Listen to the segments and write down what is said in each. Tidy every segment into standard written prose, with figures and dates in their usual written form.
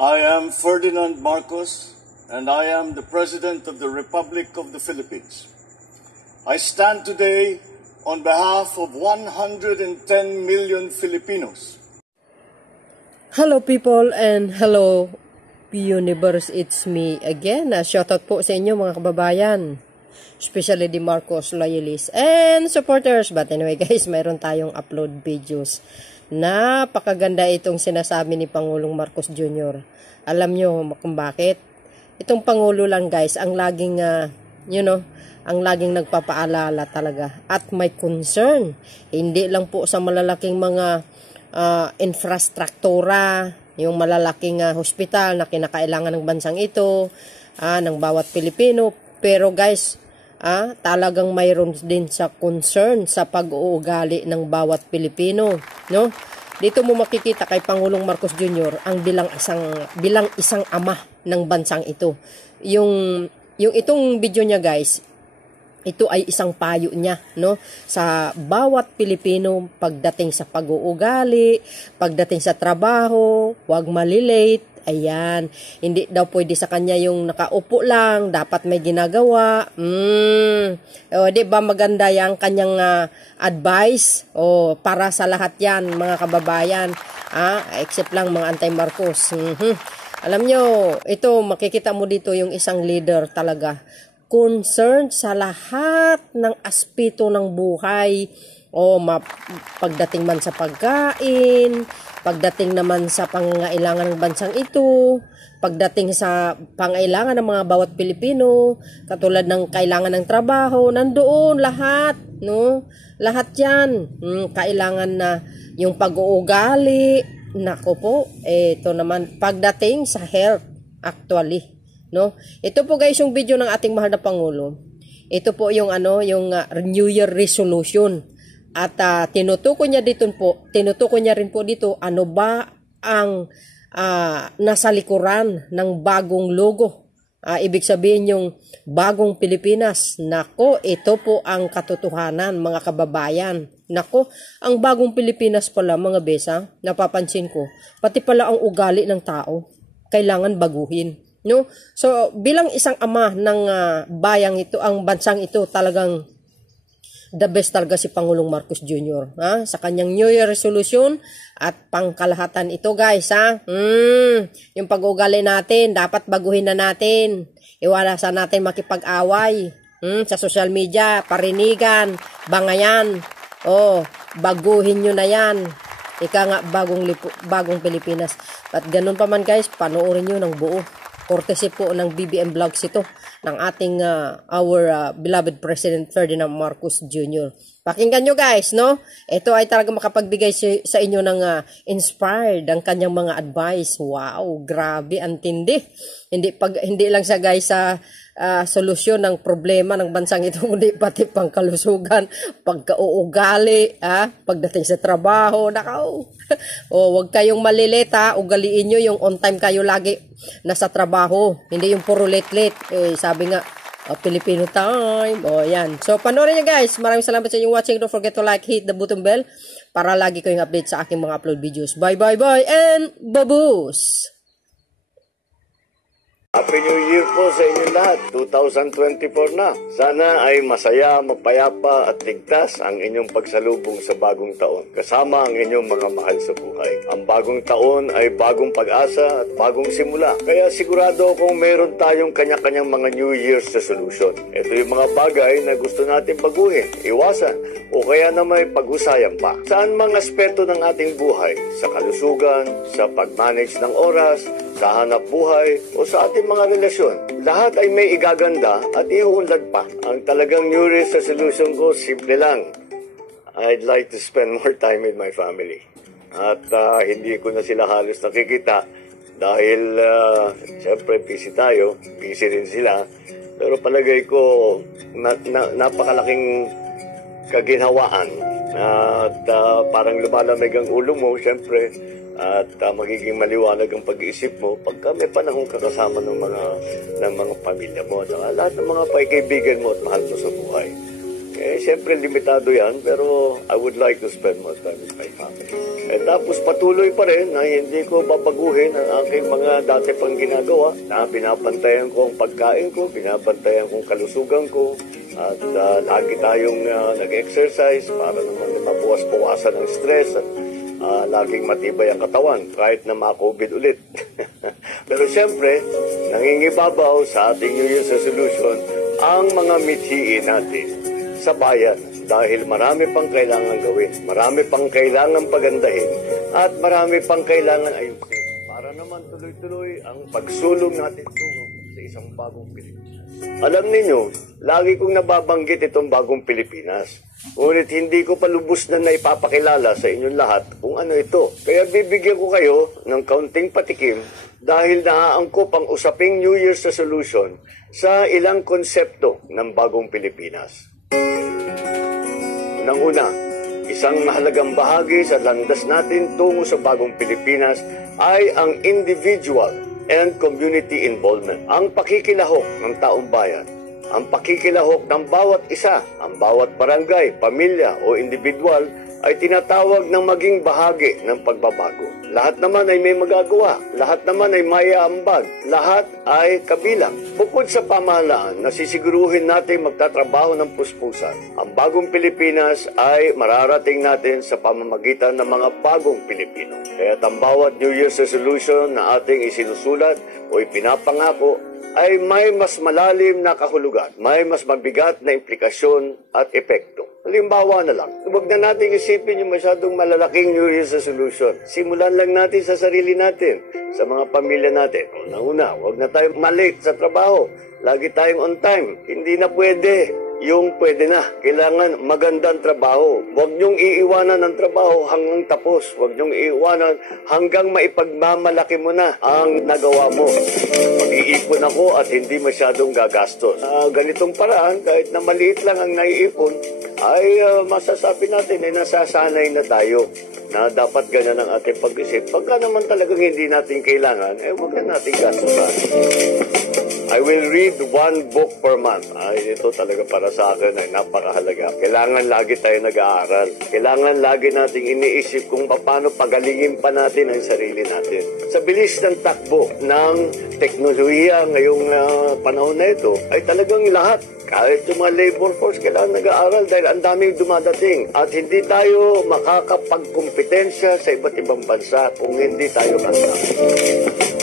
I am Ferdinand Marcos, and I am the President of the Republic of the Philippines. I stand today on behalf of 110 million Filipinos. Hello people and hello universe, it's me again. Shoutout po sa inyo mga kababayan, especially the Marcos loyalists and supporters. But anyway guys, mayroon tayong upload videos. Napakaganda itong sinasabi ni Pangulong Marcos Jr. Alam nyo kung bakit? Itong Pangulo lang guys, ang laging ang laging nagpapaalala talaga at may concern. Hindi lang po sa malalaking mga infrastruktura, yung malalaking hospital na kinakailangan ng bansang ito, ng bawat Pilipino. Pero guys, talagang mayroon din sa concern sa pag-uugali ng bawat Pilipino, no? Dito mo makikita kay Pangulong Marcos Jr. ang bilang isang ama ng bansang ito. Yung itong video niya guys, ito ay isang payo niya, no, sa bawat Pilipino pagdating sa pag-uugali, pagdating sa trabaho, huwag malilate. Ayan, hindi daw pwede sa kanya yung nakaupo lang, dapat may ginagawa. Di ba maganda yung kanyang advice? Para sa lahat yan, mga kababayan. Except lang mga anti-Marcos. Alam nyo, ito, makikita mo dito yung isang leader talaga. Concerned sa lahat ng aspeto ng buhay. Pagdating man sa pagkain, pagdating naman sa pangangailangan ng bansang ito, pagdating sa pangailangan ng mga bawat Pilipino, katulad ng kailangan ng trabaho, nandoon lahat, no? Lahat 'yan. Kailangan na yung pag-uugali, nako po, ito naman pagdating sa health actually, no? Ito po guys yung video ng ating mahal na Pangulo. Ito po yung New Year resolution. At tinutukoy niya rin po dito ano ba ang nasa likuran ng bagong logo. Ibig sabihin yung bagong Pilipinas. Nako, ito po ang katotohanan mga kababayan. Nako, ang bagong Pilipinas pala mga besa, napapansin ko, pati pala ang ugali ng tao kailangan baguhin, no? So bilang isang ama ng bayang ito, ang bansang ito, talagang the best talaga si Pangulong Marcos Jr. Sa kanyang New Year resolution at pangkalahatan ito guys. Yung pag-ugali natin, dapat baguhin na natin. Iwalasan natin makipag-away. Sa social media, parinigan, bangayan. Baguhin nyo na yan. Ika nga, bagong Pilipinas. At ganun pa man guys, panoorin nyo ng buo. Courtesy po ng BBM Vlogs ito, ng ating our beloved President Ferdinand Marcos Jr. Pakinggan nyo guys, no? Ito ay talaga makapagbigay sa inyo ng inspired ang kanyang mga advice. Wow, grabe, ang tindi. Hindi lang sa guys sa solusyon ng problema ng bansang ito, kundi pati pangkalusugan, pagkauugali, pagdating sa trabaho. Nakaw. Wag kayong malilita, ugaliin nyo yung on time kayo lagi nasa trabaho, hindi yung puro late. Sabi nga, Filipino time. Yan. So, panoorin nyo guys. Maraming salamat sa inyong watching. Don't forget to like, hit the button bell para lagi kayong update sa aking mga upload videos. Bye, and baboos! Happy New Year po sa inyo lahat, 2024 na. Sana ay masaya, mapayapa at ligtas ang inyong pagsalubong sa bagong taon, kasama ang inyong mga mahal sa buhay. Ang bagong taon ay bagong pag-asa at bagong simula. Kaya sigurado akong meron tayong kanya-kanyang mga New Year's resolution. Ito yung mga bagay na gusto natin baguhin, iwasan, o kaya na may pag-usayan pa. Saan mang aspeto ng ating buhay, sa kalusugan, sa pag-manage ng oras, sa hanap buhay, o sa ating mga relasyon, lahat ay may igaganda at iuunlad pa. Ang talagang New Year's resolution ko, simple lang. I'd like to spend more time with my family. At hindi ko na sila halos nakikita dahil siyempre busy tayo, busy rin sila. Pero palagay ko napakalaking kaginhawaan at parang lumalamig ang ulo mo, siyempre, at magiging maliwanag ang pag-iisip mo pagka may panahon kakasama ng mga pamilya mo at lahat ng mga kaibigan mo at mahal mo sa buhay. Siyempre, limitado yan, pero I would like to spend more time with my family. Tapos patuloy pa rin na hindi ko babaguhin ang aking mga dati pang ginagawa na binabantayan ko ang pagkain ko, binabantayan ko ang kalusugan ko, at lagi tayong nag-exercise para naman mabawas-bawasan ang stress at laging matibay ang katawan kahit na ma-COVID ulit. Pero siyempre, nangingibabaw sa ating New Year's resolution ang mga mithiin natin sa bayan dahil marami pang kailangan gawin, marami pang kailangan pagandahin at marami pang kailangan ayusin para naman tuloy-tuloy ang pagsulong natin tungo sa isang bagong Pilipinas. Alam ninyo, lagi kong nababanggit itong bagong Pilipinas. Ngunit hindi ko pa lubos na naipapakilala sa inyong lahat kung ano ito. Kaya bibigyan ko kayo ng kaunting patikim dahil naaangkop ang usaping New Year's resolution sa ilang konsepto ng bagong Pilipinas. Unang una, isang mahalagang bahagi sa landas natin tungo sa bagong Pilipinas ay ang individual and community involvement. Ang pakikilahok ng taong bayan, ang pakikilahok ng bawat isa, ang bawat barangay, pamilya o individual ay tinatawag ng maging bahagi ng pagbabago. Lahat naman ay may magagawa, lahat naman ay may aambag, lahat ay kabilang. Bukod sa pamahalaan, nasisiguruhin natin magtatrabaho ng puspusan. Ang bagong Pilipinas ay mararating natin sa pamamagitan ng mga bagong Pilipino. Kaya ang bawat New Year's resolution na ating isinusulat o ipinapangako ay may mas malalim na kahulugan, may mas mabigat na implikasyon at epekto. Halimbawa na lang, huwag na natin isipin yung masyadong malalaking New Year's resolution. Simulan lang natin sa sarili natin, sa mga pamilya natin. Una, huwag na tayong malate sa trabaho. Lagi tayong on time. Hindi na pwede yung pwede na. Kailangan magandang trabaho. Huwag niyong iiwanan ang trabaho hanggang tapos. Huwag niyong iiwanan hanggang maipagmamalaki mo na ang nagawa mo. Mag-iipon ako at hindi masyadong gagastos. Ganitong paraan, kahit na maliit lang ang naiipon, ay masasabi natin ay nasasanay na tayo na dapat ganyan ang ating pag-isip. Pagka naman talagang hindi natin kailangan, huwag na natin gastusan. I will read one book per month. Ito talaga para sa akin ay napakahalaga. Kailangan lagi tayo nag-aaral. Kailangan lagi nating iniisip kung paano pagalingin pa natin ang sarili natin. Sa bilis ng takbo ng teknolohiya ngayong panahon na ito, ay talagang lahat, kahit yung mga labor force, kailangan nag-aaral dahil ang daming dumadating. At hindi tayo makakapagkumpetensya sa iba't ibang bansa kung hindi tayo kanta.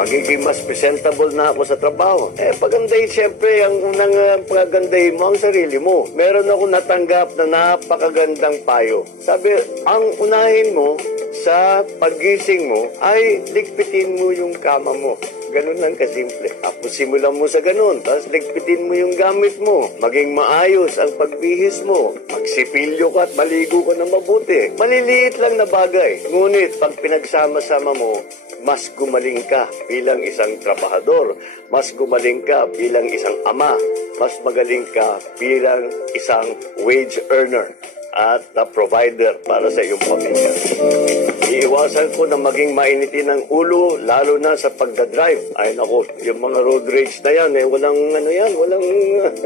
Magiging mas presentable na ako sa trabaho. Pagandahin siyempre, ang unang pagandahin mo ang sarili mo. Meron ako natanggap na napakagandang payo. Sabi, ang unahin mo sa paggising mo ay ligpitin mo yung kama mo. Ganun lang kasimple. Tapos simulan mo sa ganun. Tapos ligpitin mo yung gamit mo. Maging maayos ang pagbihis mo. Magsipilyo ka at maligo ka ng mabuti. Maliliit lang na bagay. Ngunit pag pinagsama-sama mo, mas gumaling ka bilang isang trabahador. Mas gumaling ka bilang isang ama. Mas magaling ka bilang isang wage earner at provider para sa iyong pamilya. Iiwasan ko na maging mainitin ng ulo, lalo na sa pagdadrive. Ay nako, yung mga road rage na yan, walang walang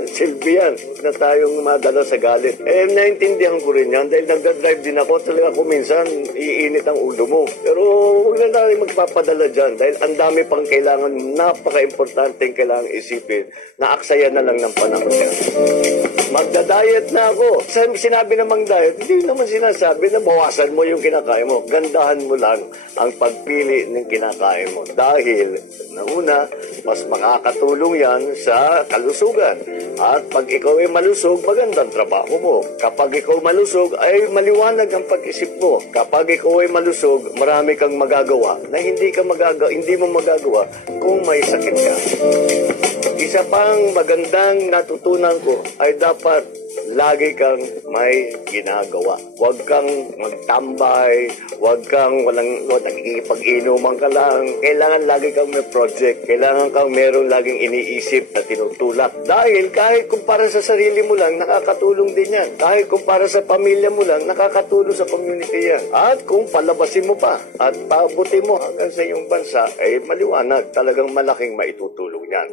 silbi yan. Huwag na tayong madala sa galit. Naintindihan ko rin yan dahil nagdadrive din ako. Talaga ko minsan, iinit ang ulo mo. Pero huwag na tayo magpapadala dyan dahil ang dami pang kailangan, napaka-importante kailangan isipin na aksaya na lang ng panahon yan. Magda-diet na ako. Sinabi namang diet, hindi naman sinasabi na bawasan mo yung kinakain mo. Gandahan mo lang ang pagpili ng kinakain mo. Dahil, nauna, mas makakatulong yan sa kalusugan. At pag ikaw ay malusog, magandang trabaho mo. Kapag ikaw malusog, ay maliwanag ang pag-isip mo. Kapag ikaw ay malusog, marami kang magagawa na hindi mo magagawa kung may sakit ka. Isa pang magandang natutunan ko ay dapat lagi kang may ginagawa. Huwag kang magtambay, huwag kang nagkikipag-inuman ka lang. Kailangan lagi kang may project. Kailangan kang meron laging iniisip na tinutulak. Dahil kahit kung para sa sarili mo lang, nakakatulong din yan. Kahit kung para sa pamilya mo lang, nakakatulong sa community yan. At kung palabasin mo pa at paabutin mo hanggang sa iyong bansa, ay maliwanag, talagang malaking maitutulong yan.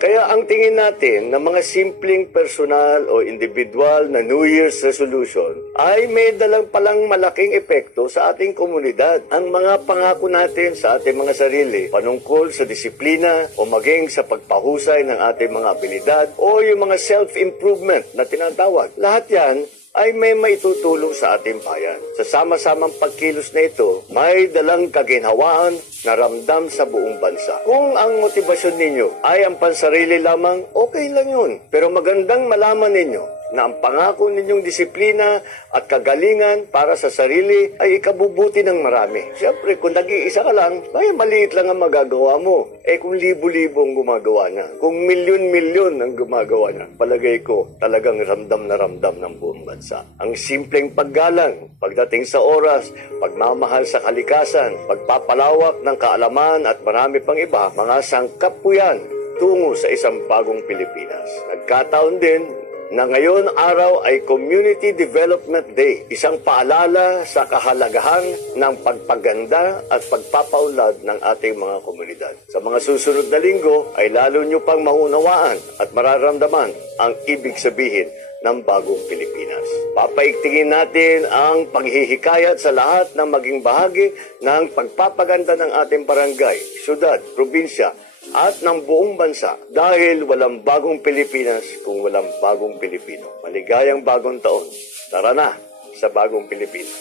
Kaya ang tingin natin na mga simpleng personal o individual na New Year's resolution ay may dalang palang malaking epekto sa ating komunidad. Ang mga pangako natin sa ating mga sarili panungkol sa disiplina o maging sa pagpahusay ng ating mga abilidad o yung mga self-improvement na tinatawag. Lahat yan ay may maitutulong sa ating bayan. Sa sama-samang pagkilos na ito, may dalang kaginhawaan na ramdam sa buong bansa. Kung ang motibasyon ninyo ay ang pansarili lamang, okay lang yun. Pero magandang malaman ninyo na ang pangako ninyong disiplina at kagalingan para sa sarili ay ikabubuti ng marami. Siyempre, kung nag-iisa ka lang, ay maliit lang ang magagawa mo. Kung libo-libo ang gumagawa niya, kung milyon-milyon ang gumagawa niya, palagay ko talagang ramdam na ramdam ng buong bansa. Ang simpleng paggalang, pagdating sa oras, pagmamahal sa kalikasan, pagpapalawak ng kaalaman at marami pang iba, mga sangkap po yan tungo sa isang bagong Pilipinas. Nagkataon din na ngayon araw ay Community Development Day, isang paalala sa kahalagahan ng pagpaganda at pagpapaunlad ng ating mga komunidad. Sa mga susunod na linggo ay lalo nyo pang maunawaan at mararamdaman ang ibig sabihin ng bagong Pilipinas. Papaigtingin natin ang paghihikayat sa lahat ng maging bahagi ng pagpapaganda ng ating barangay, syudad, probinsya, at ng buong bansa dahil walang bagong Pilipinas kung walang bagong Pilipino. Maligayang bagong taon. Tara na sa bagong Pilipinas.